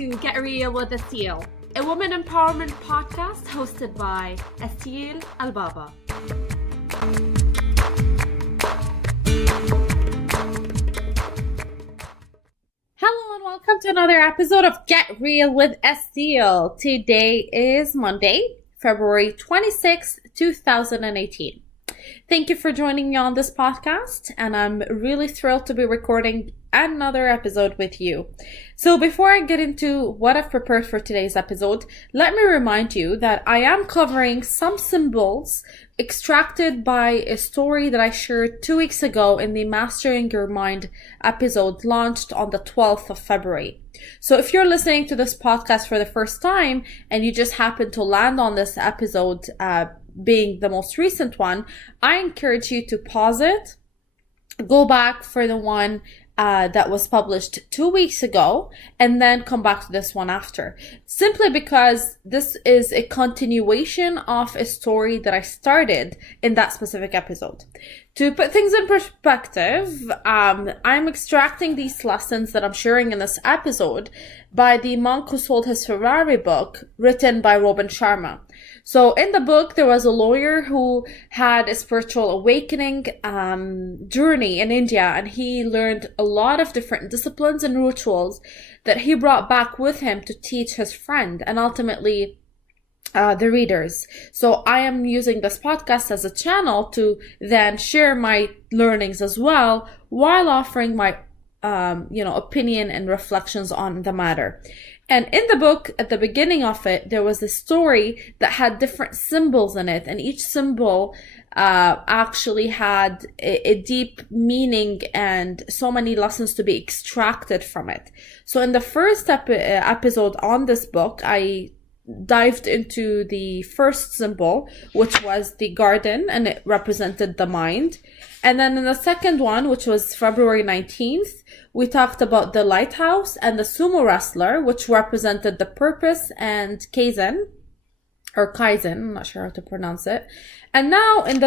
to Get Real with Asil, a woman empowerment podcast hosted by Asil Al-Baba. Hello and welcome to another episode of Get Real with Asil. Today is Monday, February 26th, 2018. Thank you for joining me on this podcast, and I'm really thrilled to be recording another episode with you. So before I get into what I've prepared for today's episode, let me remind you that I am covering some symbols extracted by a story that I shared 2 weeks ago in the Mastering Your Mind episode launched on the 12th of February. So if you're listening to this podcast for the first time and you just happen to land on this episode, being the most recent one, I encourage you to pause it, go back for the one that was published 2 weeks ago, and then come back to this one after. Simply because this is a continuation of a story that I started in that specific episode. To put things in perspective, I'm extracting these lessons that I'm sharing in this episode by the monk who sold his Ferrari book, written by Robin Sharma. So in the book, there was a lawyer who had a spiritual awakening journey in India, and he learned a lot of different disciplines and rituals that he brought back with him to teach his friend and ultimately the readers. So I am using this podcast as a channel to then share my learnings as well, while offering my opinion and reflections on the matter. And in the book, at the beginning of it, there was a story that had different symbols in it, and each symbol actually had a deep meaning and so many lessons to be extracted from it. So in the first episode on this book, I dived into the first symbol, which was the garden, and it represented the mind. And then in the second one, which was February 19th, we talked about the lighthouse and the sumo wrestler, which represented the purpose and Kaizen, I'm not sure how to pronounce it. And now in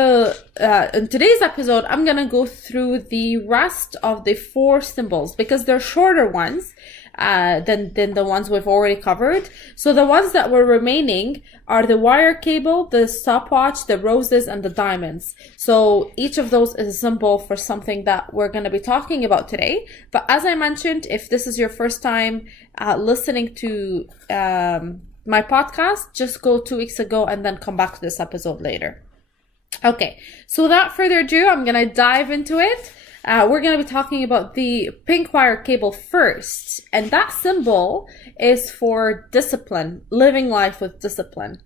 today's episode, I'm going to go through the rest of the 4 symbols because they're shorter ones than the ones we've already covered. So the ones that were remaining are the wire cable, the stopwatch, the roses, and the diamonds. So each of those is a symbol for something that we're going to be talking about today. But as I mentioned, if this is your first time listening to my podcast, just go 2 weeks ago and then come back to this episode later. Okay, so without further ado, I'm going to dive into it. We're going to be talking about the pink wire cable first. And that symbol is for discipline, living life with discipline.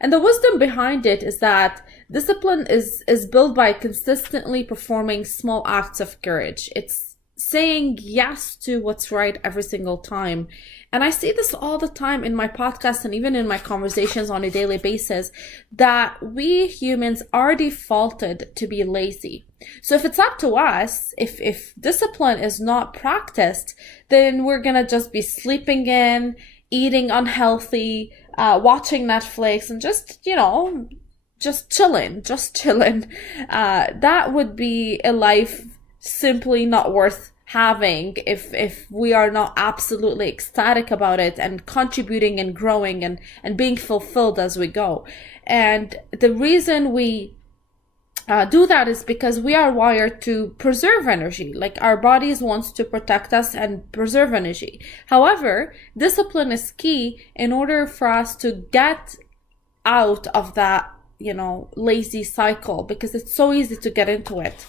And the wisdom behind it is that discipline is built by consistently performing small acts of courage. It's saying yes to what's right every single time. And I see this all the time in my podcast and even in my conversations on a daily basis, that we humans are defaulted to be lazy. So if it's up to us, if discipline is not practiced, then we're going to just be sleeping in, eating unhealthy, watching Netflix, and just chilling. That would be a life simply not worth having if we are not absolutely ecstatic about it and contributing and growing and being fulfilled as we go. And the reason we do that is because we are wired to preserve energy. Like our bodies wants to protect us and preserve energy. However, discipline is key in order for us to get out of that, lazy cycle, because it's so easy to get into it.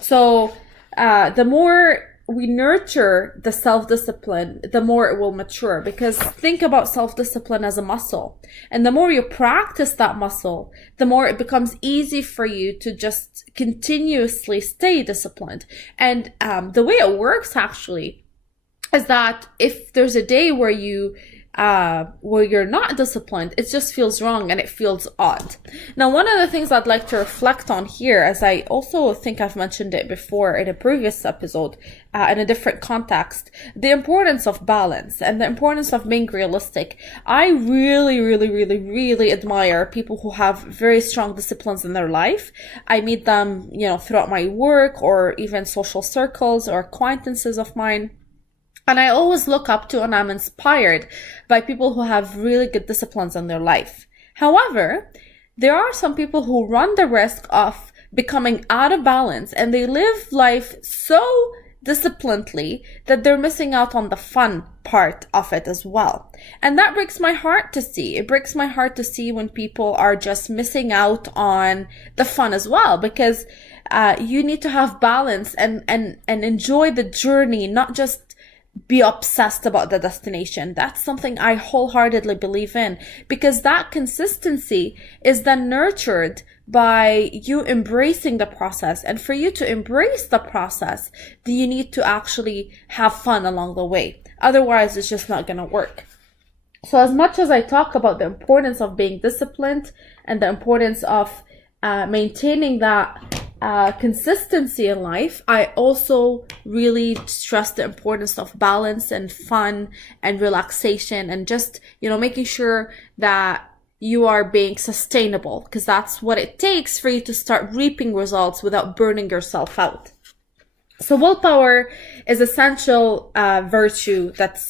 So the more we nurture the self-discipline, the more it will mature. Because think about self-discipline as a muscle. And the more you practice that muscle, the more it becomes easy for you to just continuously stay disciplined. And the way it works actually is that if there's a day where you're not disciplined, it just feels wrong and it feels odd. Now, one of the things I'd like to reflect on here, as I also think I've mentioned it before in a previous episode, in a different context, the importance of balance and the importance of being realistic. I really, really, really, really admire people who have very strong disciplines in their life. I meet them, throughout my work or even social circles or acquaintances of mine. And I always look up to and I'm inspired by people who have really good disciplines in their life. However, there are some people who run the risk of becoming out of balance, and they live life so disciplinedly that they're missing out on the fun part of it as well. And that breaks my heart to see. It breaks my heart to see when people are just missing out on the fun as well, because you need to have balance and enjoy the journey, not just be obsessed about the destination. That's something I wholeheartedly believe in, because that consistency is then nurtured by you embracing the process. And for you to embrace the process, you need to actually have fun along the way. Otherwise, it's just not going to work. So as much as I talk about the importance of being disciplined and the importance of maintaining that consistency in life, I also really stress the importance of balance and fun and relaxation, and just, making sure that you are being sustainable, because that's what it takes for you to start reaping results without burning yourself out. So willpower is essential virtue. That's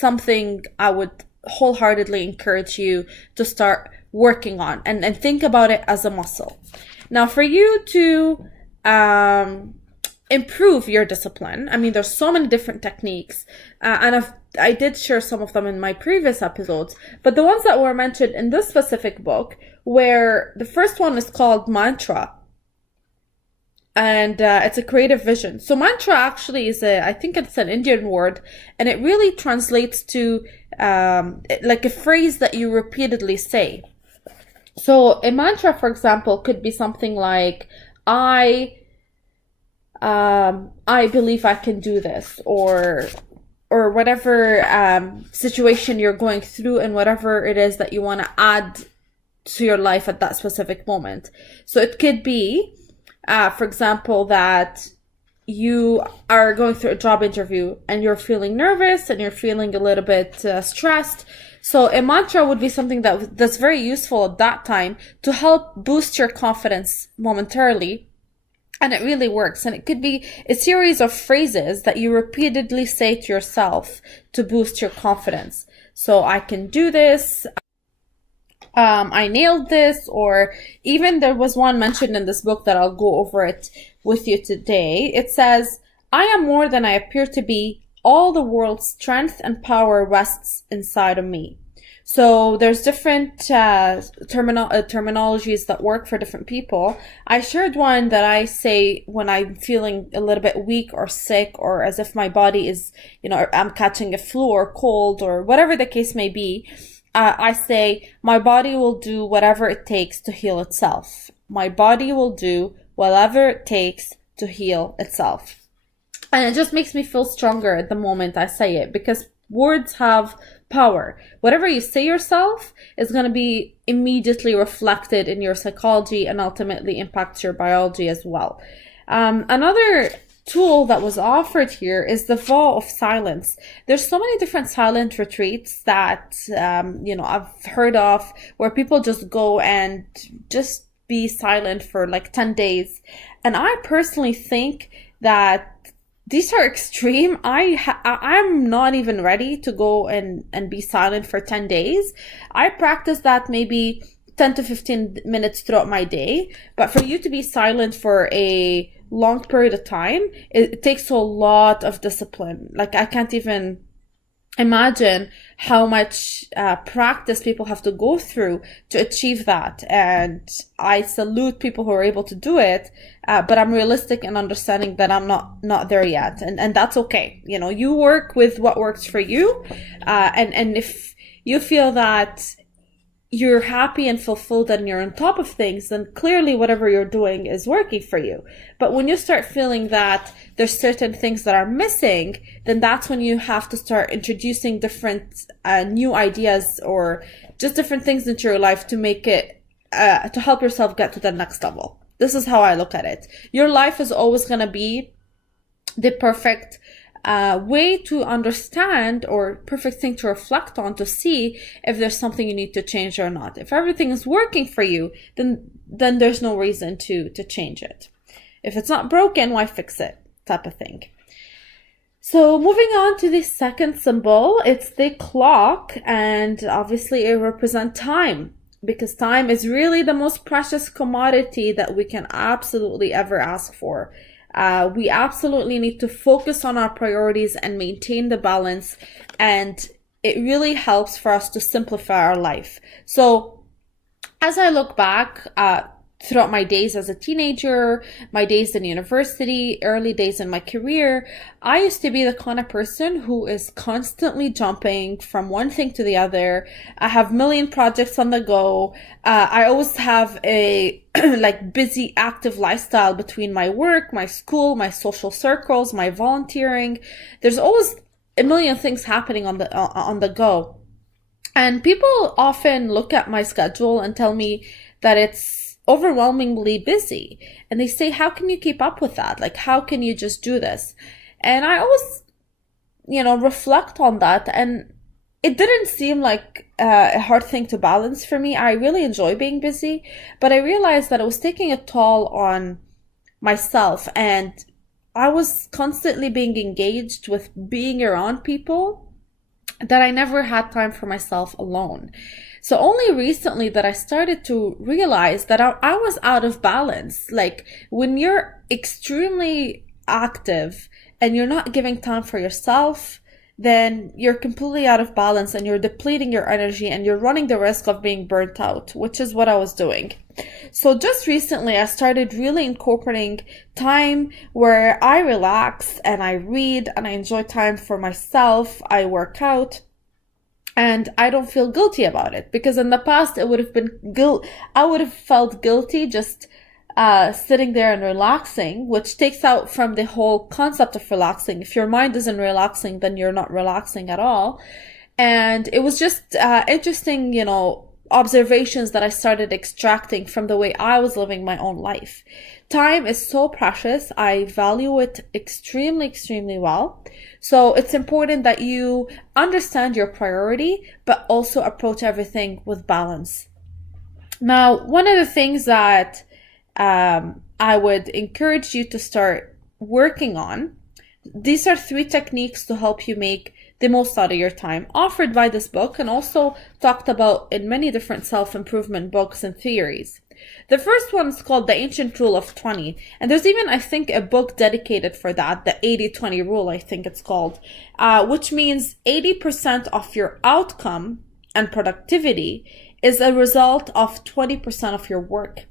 something I would wholeheartedly encourage you to start working on, and think about it as a muscle. Now, for you to improve your discipline, there's so many different techniques, and I did share some of them in my previous episodes, but the ones that were mentioned in this specific book, where the first one is called mantra, and it's a creative vision. So mantra actually is I think it's an Indian word, and it really translates to like a phrase that you repeatedly say. So a mantra, for example, could be something like, I believe I can do this, or whatever situation you're going through, and whatever it is that you want to add to your life at that specific moment. So it could be, for example, that you are going through a job interview and you're feeling nervous and you're feeling a little bit stressed. So a mantra would be something that's very useful at that time to help boost your confidence momentarily. And it really works. And it could be a series of phrases that you repeatedly say to yourself to boost your confidence. So I can do this. I nailed this. Or even there was one mentioned in this book that I'll go over it with you today. It says, I am more than I appear to be. All the world's strength and power rests inside of me. So there's different terminologies that work for different people. I shared one that I say when I'm feeling a little bit weak or sick, or as if my body is, I'm catching a flu or cold or whatever the case may be. I say, my body will do whatever it takes to heal itself. My body will do whatever it takes to heal itself. And it just makes me feel stronger at the moment I say it, because words have power. Whatever you say yourself is going to be immediately reflected in your psychology and ultimately impacts your biology as well. Another tool that was offered here is the vow of silence. There's so many different silent retreats that, I've heard of, where people just go and just be silent for like 10 days. And I personally think that these are extreme. I'm not even ready to go and be silent for 10 days. I practice that maybe 10 to 15 minutes throughout my day. But for you to be silent for a long period of time, it takes a lot of discipline. Like, I can't even imagine how much practice people have to go through to achieve that. And I salute people who are able to do it, but I'm realistic in understanding that I'm not there yet, and that's okay. You work with what works for you, and if you feel that you're happy and fulfilled and you're on top of things, then clearly whatever you're doing is working for you. But when you start feeling that there's certain things that are missing, then that's when you have to start introducing different new ideas or just different things into your life to make it, to help yourself get to the next level. This is how I look at it. Your life is always going to be the perfect way to understand, or perfect thing to reflect on, to see if there's something you need to change or not. If everything is working for you, then there's no reason to change it. If it's not broken, why fix it? Type of thing. So moving on to the second symbol, it's the clock, and obviously it represents time because time is really the most precious commodity that we can absolutely ever ask for. We absolutely need to focus on our priorities and maintain the balance, and it really helps for us to simplify our life. So as I look back, throughout my days as a teenager, my days in university, early days in my career, I used to be the kind of person who is constantly jumping from one thing to the other. I have a million projects on the go. I always have a like busy, active lifestyle between my work, my school, my social circles, my volunteering. There's always a million things happening on the go. And people often look at my schedule and tell me that it's overwhelmingly busy. And they say, how can you keep up with that? Like, how can you just do this? And I always, reflect on that. And it didn't seem like a hard thing to balance for me. I really enjoy being busy, but I realized that it was taking a toll on myself. And I was constantly being engaged with being around people that I never had time for myself alone. So only recently that I started to realize that I was out of balance. Like when you're extremely active and you're not giving time for yourself, then you're completely out of balance and you're depleting your energy and you're running the risk of being burnt out, which is what I was doing. So just recently, I started really incorporating time where I relax and I read and I enjoy time for myself. I work out. And I don't feel guilty about it, because in the past it would have been I would have felt guilty just sitting there and relaxing, which takes out from the whole concept of relaxing. If your mind isn't relaxing, then you're not relaxing at all. And it was just interesting, observations that I started extracting from the way I was living my own life. Time is so precious. I value it extremely, extremely well. So it's important that you understand your priority, but also approach everything with balance. Now, one of the things that I would encourage you to start working on, these are 3 techniques to help you make the most out of your time, offered by this book and also talked about in many different self-improvement books and theories. The first one is called The Ancient Rule of 20. And there's even, I think, a book dedicated for that, the 80-20 rule, I think it's called, which means 80% of your outcome and productivity is a result of 20% of your work.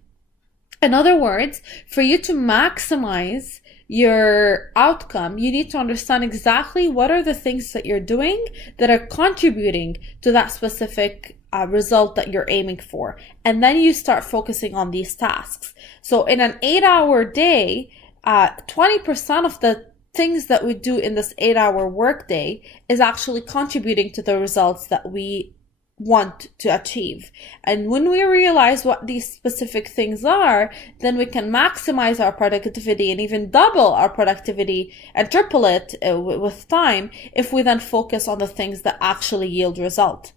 In other words, for you to maximize your outcome, you need to understand exactly what are the things that you're doing that are contributing to that specific result that you're aiming for. And then you start focusing on these tasks. So in an 8-hour day, 20% of the things that we do in this 8-hour workday is actually contributing to the results that we want to achieve. And when we realize what these specific things are, then we can maximize our productivity and even double our productivity and triple it with time if we then focus on the things that actually yield result.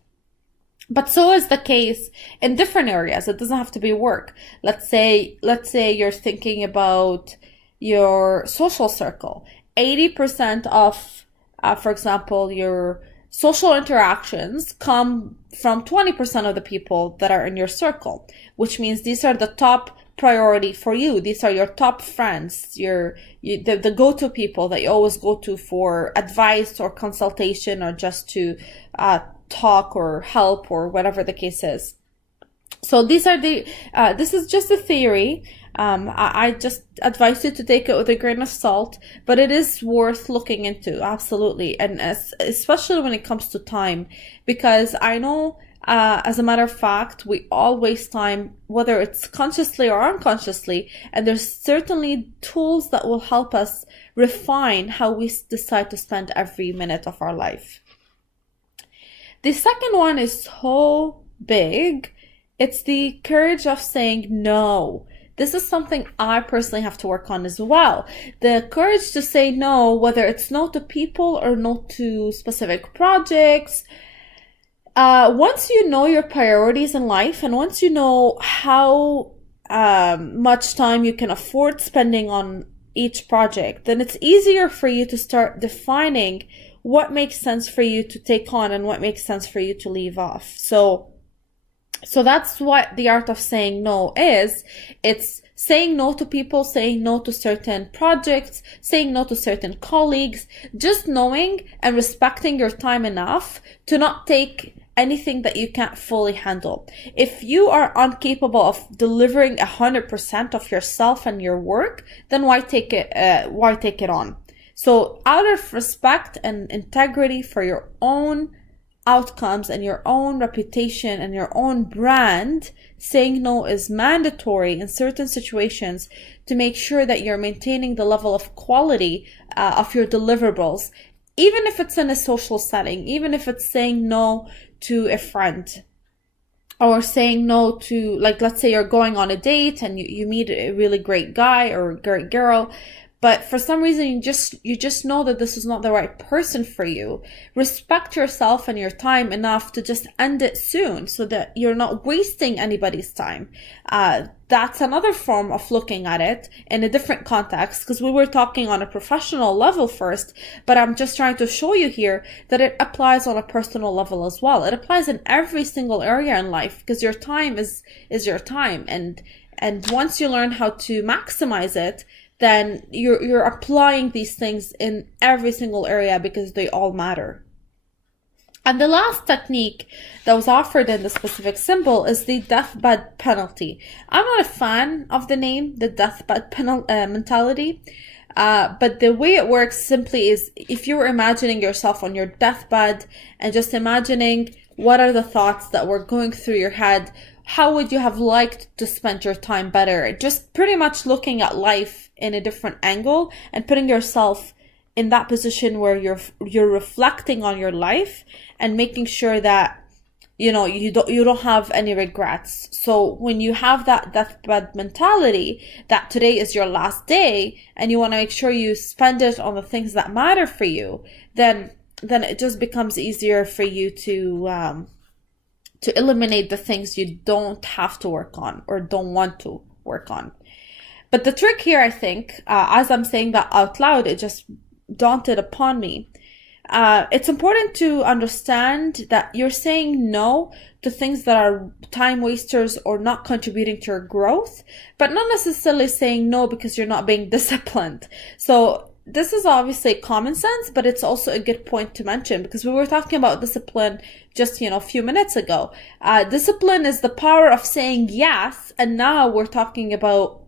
But so is the case in different areas. It doesn't have to be work. Let's say you're thinking about your social circle. 80% of, for example, your social interactions come from 20% of the people that are in your circle, which means these are the top priority for you. These are your top friends, the go-to people that you always go to for advice or consultation or just to talk or help or whatever the case is. So these are this is just a theory. I just advise you to take it with a grain of salt, but it is worth looking into, absolutely. And especially when it comes to time, because I know, as a matter of fact, we all waste time, whether it's consciously or unconsciously, and there's certainly tools that will help us refine how we decide to spend every minute of our life. The second one is so big. It's the courage of saying no. This is something I personally have to work on as well. The courage to say no, whether it's no to people or no to specific projects. Once you know your priorities in life and once you know how much time you can afford spending on each project, then it's easier for you to start defining what makes sense for you to take on and what makes sense for you to leave off. So that's what the art of saying no is. It's saying no to people, saying no to certain projects, saying no to certain colleagues, just knowing and respecting your time enough to not take anything that you can't fully handle. If you are incapable of delivering 100% of yourself and your work, then why take it on? So out of respect and integrity for your own outcomes and your own reputation and your own brand, saying no is mandatory in certain situations to make sure that you're maintaining the level of quality of your deliverables, even if it's in a social setting, even if it's saying no to a friend, or saying no to, like, let's say you're going on a date and you meet a really great guy or a great girl, but for some reason you just know that this is not the right person for you. Respect yourself and your time enough to just end it soon so that you're not wasting anybody's time. That's another form of looking at it in a different context, because we were talking on a professional level first, but I'm just trying to show you here that it applies on a personal level as well. It applies in every single area in life, because your time is your time, and once you learn how to maximize it, then you're applying these things in every single area because they all matter. And the last technique that was offered in the specific symbol is the deathbed penalty. I'm not a fan of the name, the deathbed mentality, but the way it works simply is, if you're imagining yourself on your deathbed and just imagining what are the thoughts that were going through your head, how would you have liked to spend your time better? Just pretty much looking at life in a different angle and putting yourself in that position where you're reflecting on your life and making sure that you don't have any regrets. So when you have that deathbed mentality that today is your last day and you want to make sure you spend it on the things that matter for you, then it just becomes easier for you to eliminate the things you don't have to work on or don't want to work on. But the trick here, I think, as I'm saying that out loud, it just dawned upon me. It's important to understand that you're saying no to things that are time wasters or not contributing to your growth, but not necessarily saying no because you're not being disciplined. So this is obviously common sense, but it's also a good point to mention, because we were talking about discipline just, a few minutes ago. Discipline is the power of saying yes, and now we're talking about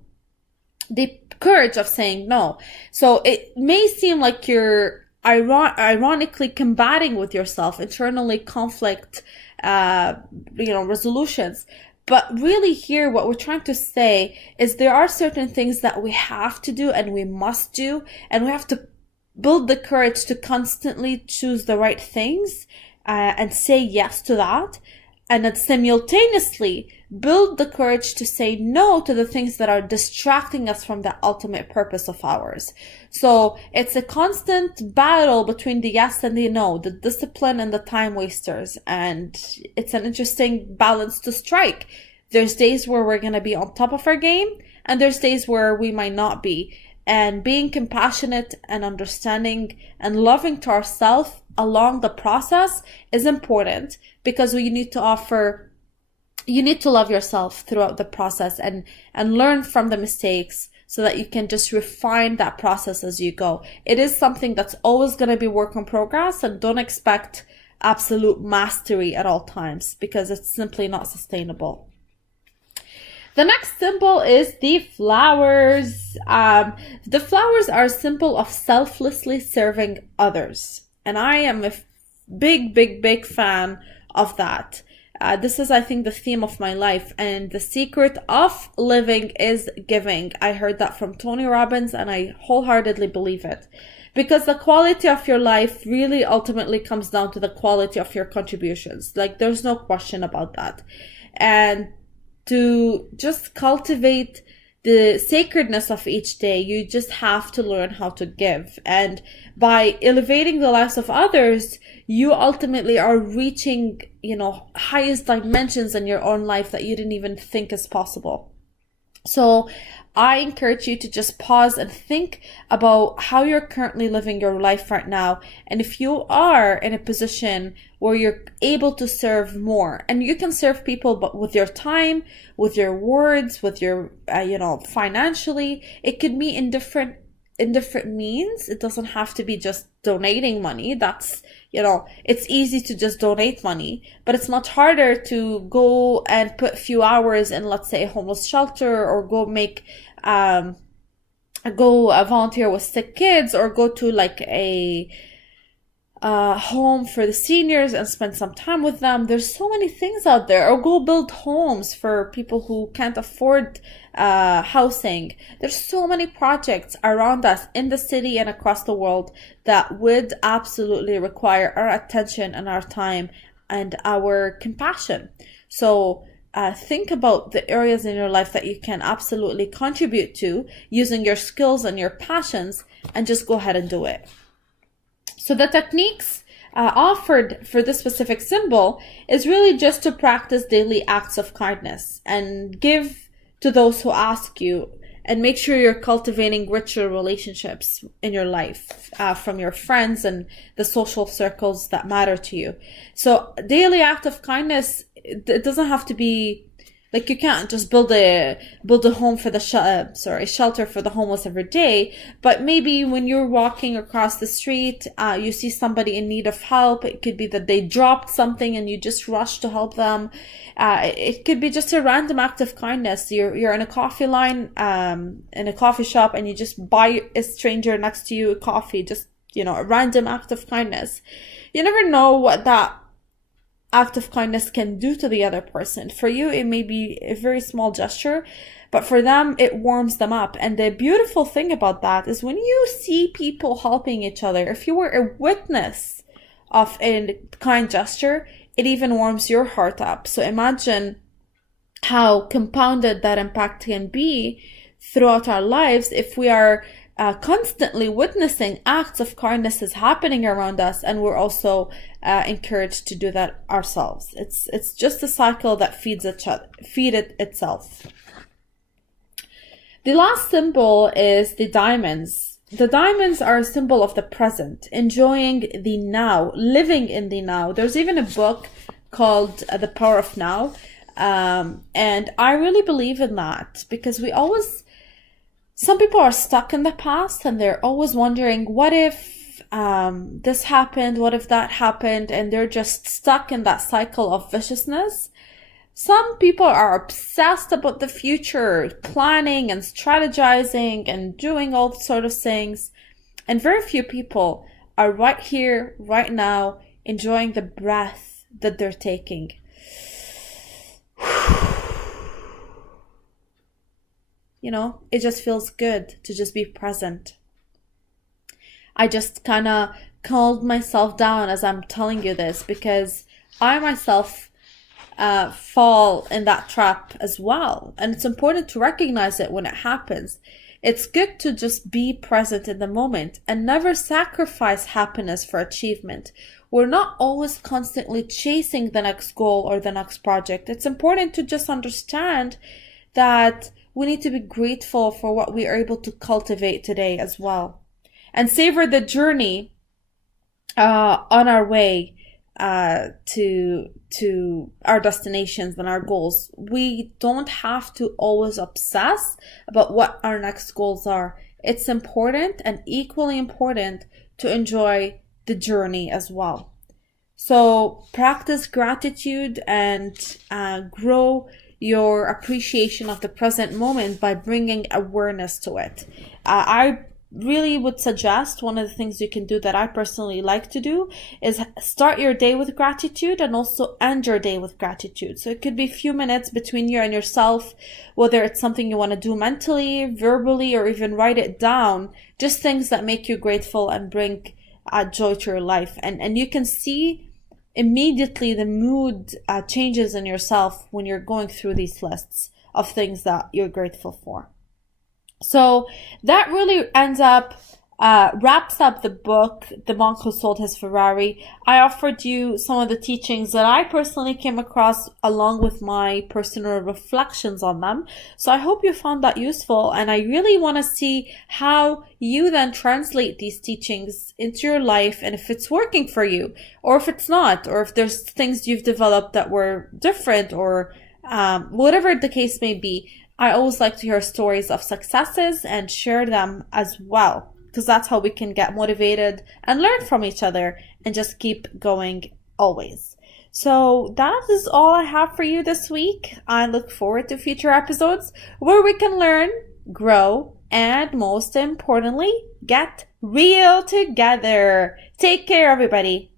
the courage of saying no. So it may seem like you're ironically combating with yourself, internally conflict, resolutions. But really here, what we're trying to say is there are certain things that we have to do and we must do, and we have to build the courage to constantly choose the right things and say yes to that. And then simultaneously build the courage to say no to the things that are distracting us from the ultimate purpose of ours. So it's a constant battle between the yes and the no, the discipline and the time wasters. And it's an interesting balance to strike. There's days where we're going to be on top of our game, and there's days where we might not be. And being compassionate and understanding and loving to ourselves along the process is important, because you need to love yourself throughout the process and learn from the mistakes so that you can just refine that process as you go. It is something that's always going to be work in progress, and don't expect absolute mastery at all times, because it's simply not sustainable. The next symbol is the flowers. The flowers are a symbol of selflessly serving others. And I am a big fan of that. This is, I think, the theme of my life. And the secret of living is giving. I heard that from Tony Robbins, and I wholeheartedly believe it. Because the quality of your life really ultimately comes down to the quality of your contributions. Like, there's no question about that. And to just cultivate the sacredness of each day, you just have to learn how to give. And by elevating the lives of others, you ultimately are reaching, highest dimensions in your own life that you didn't even think is possible. So I encourage you to just pause and think about how you're currently living your life right now. And if you are in a position where you're able to serve more, and you can serve people, but with your time, with your words, with your, financially, it could be in different means. It doesn't have to be just donating money. That's, it's easy to just donate money, but it's much harder to go and put a few hours in, let's say, a homeless shelter, or go volunteer with sick kids, or go to like a home for the seniors and spend some time with them. There's so many things out there. Or go build homes for people who can't afford housing. There's so many projects around us in the city and across the world that would absolutely require our attention and our time and our compassion. So think about the areas in your life that you can absolutely contribute to using your skills and your passions, and just go ahead and do it. So the techniques offered for this specific symbol is really just to practice daily acts of kindness and give to those who ask you, and make sure you're cultivating richer relationships in your life from your friends and the social circles that matter to you. So daily act of kindness, it doesn't have to be like, you can't just build a home for the shelter for the homeless every day. But maybe when you're walking across the street, you see somebody in need of help. It could be that they dropped something and you just rush to help them. It could be just a random act of kindness. You're in a coffee line, in a coffee shop, and you just buy a stranger next to you a coffee. Just, a random act of kindness. You never know what that act of kindness can do to the other person. For you, it may be a very small gesture, but for them, it warms them up. And the beautiful thing about that is, when you see people helping each other, if you were a witness of a kind gesture, it even warms your heart up. So imagine how compounded that impact can be throughout our lives if we are constantly witnessing acts of kindness is happening around us, and we're also encouraged to do that ourselves. It's just a cycle that feeds itself. The last symbol is the diamonds. The diamonds are a symbol of the present, enjoying the now, living in the now. There's even a book called The Power of Now, and I really believe in that, because some people are stuck in the past, and they're always wondering, what if this happened? What if that happened? And they're just stuck in that cycle of viciousness. Some people are obsessed about the future, planning and strategizing and doing all sort of things. And very few people are right here, right now, enjoying the breath that they're taking. It just feels good to just be present. I just kind of calmed myself down as I'm telling you this, because I myself fall in that trap as well. And it's important to recognize it when it happens. It's good to just be present in the moment and never sacrifice happiness for achievement. We're not always constantly chasing the next goal or the next project. It's important to just understand that we need to be grateful for what we are able to cultivate today as well, and savor the journey on our way to our destinations and our goals. We don't have to always obsess about what our next goals are. It's important, and equally important, to enjoy the journey as well. So practice gratitude and grow your appreciation of the present moment by bringing awareness to it. I really would suggest, one of the things you can do that I personally like to do is start your day with gratitude, and also end your day with gratitude. So it could be a few minutes between you and yourself, whether it's something you want to do mentally, verbally, or even write it down, just things that make you grateful and bring joy to your life. And you can see immediately the mood changes in yourself when you're going through these lists of things that you're grateful for. So that really ends up wraps up the book, The Monk Who Sold His Ferrari. I offered you some of the teachings that I personally came across along with my personal reflections on them. So I hope you found that useful, and I really want to see how you then translate these teachings into your life, and if it's working for you, or if it's not, or if there's things you've developed that were different, or whatever the case may be. I always like to hear stories of successes and share them as well, because that's how we can get motivated and learn from each other and just keep going always. So that is all I have for you this week. I look forward to future episodes where we can learn, grow, and most importantly, get real together. Take care, everybody.